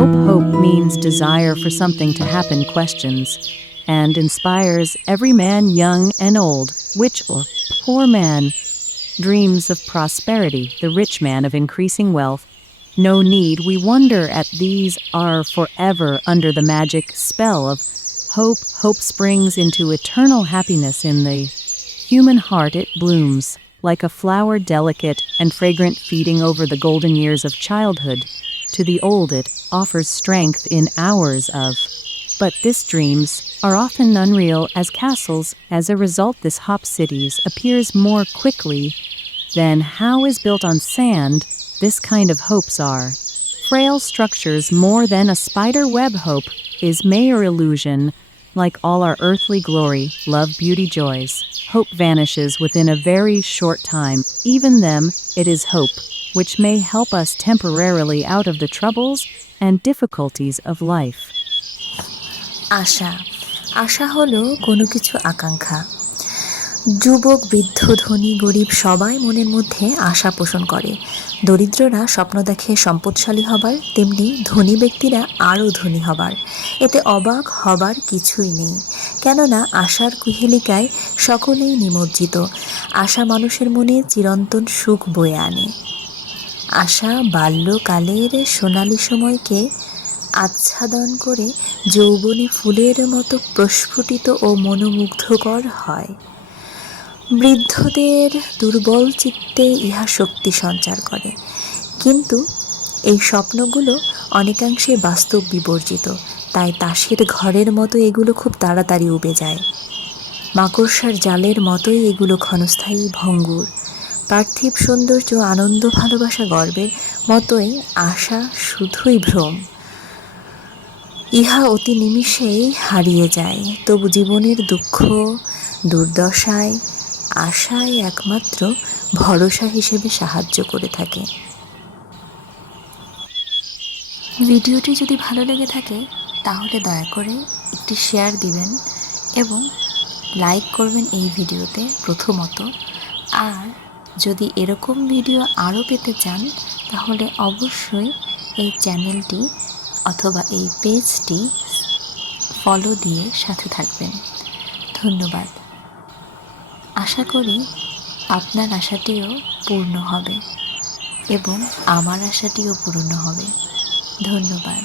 Hope means desire for something to happen questions, and inspires every man young and old, rich or poor man, dreams of prosperity, the rich man of increasing wealth. No need we wonder at these are forever under the magic spell of hope. Hope springs into eternal happiness in the human heart. It blooms like a flower, delicate and fragrant, feeding over the golden years of childhood. To the old it offers strength in hours of. But these dreams are often unreal as castles. As a result, this hope cities appears more quickly than how is built on sand. This kind of hopes are frail structures more than a spider web. Hope is mere illusion, like all our earthly glory, love, beauty, joys. Hope vanishes within a very short time. Even them, it is hope, which may help us temporarily out of the troubles and difficulties of life. আশা আশা হলো কোনো কিছু আকাঙ্ক্ষা। যুবক, বৃদ্ধ, ধনী, গরিব সবাই মনের মধ্যে আশা পোষণ করে। দরিদ্ররা স্বপ্ন দেখে সম্পদশালী হবার, তেমনি ধনী ব্যক্তিরা আরও ধনী হবার। এতে অবাক হবার কিছুই নেই, কেননা আশার কুহেলিকায় সকলেই নিমজ্জিত। আশা মানুষের মনে চিরন্তন সুখ বয়ে আনে। আশা বাল্যকালের সোনালি সময়কে আচ্ছাদন করে যৌবনী ফুলের মতো প্রস্ফুটিত ও মনোমুগ্ধকর হয়। বৃদ্ধদের দুর্বল চিত্তে ইহা শক্তি সঞ্চার করে, কিন্তু এই স্বপ্নগুলো অনেকাংশে বাস্তব বিবর্জিত, তাই তাসের ঘরের মতো এগুলো খুব তাড়াতাড়ি উবে যায়। মাকড়সার জালের মতোই এগুলো ক্ষণস্থায়ী, ভঙ্গুর। পার্থিব সৌন্দর্য, আনন্দ, ভালোবাসা, গর্বের মতোই আশা শুধুই ভ্রম। ইহা অতি নিমিষেই হারিয়ে যায়। তবু জীবনের দুঃখ দুর্দশায় আশাই একমাত্র ভরসা হিসেবে সাহায্য করে থাকে। ভিডিওটি যদি ভালো লেগে থাকে তাহলে দয়া করে একটি শেয়ার দিবেন এবং লাইক করবেন এই ভিডিওতে প্রথমত। আর যদি এরকম ভিডিও আরও পেতে চান তাহলে অবশ্যই এই চ্যানেলটি অথবা এই পেজটি ফলো দিয়ে সাথে থাকবেন। ধন্যবাদ। আশা করি আপনার আশাটিও পূর্ণ হবে এবং আমার আশাটিও পূর্ণ হবে। ধন্যবাদ।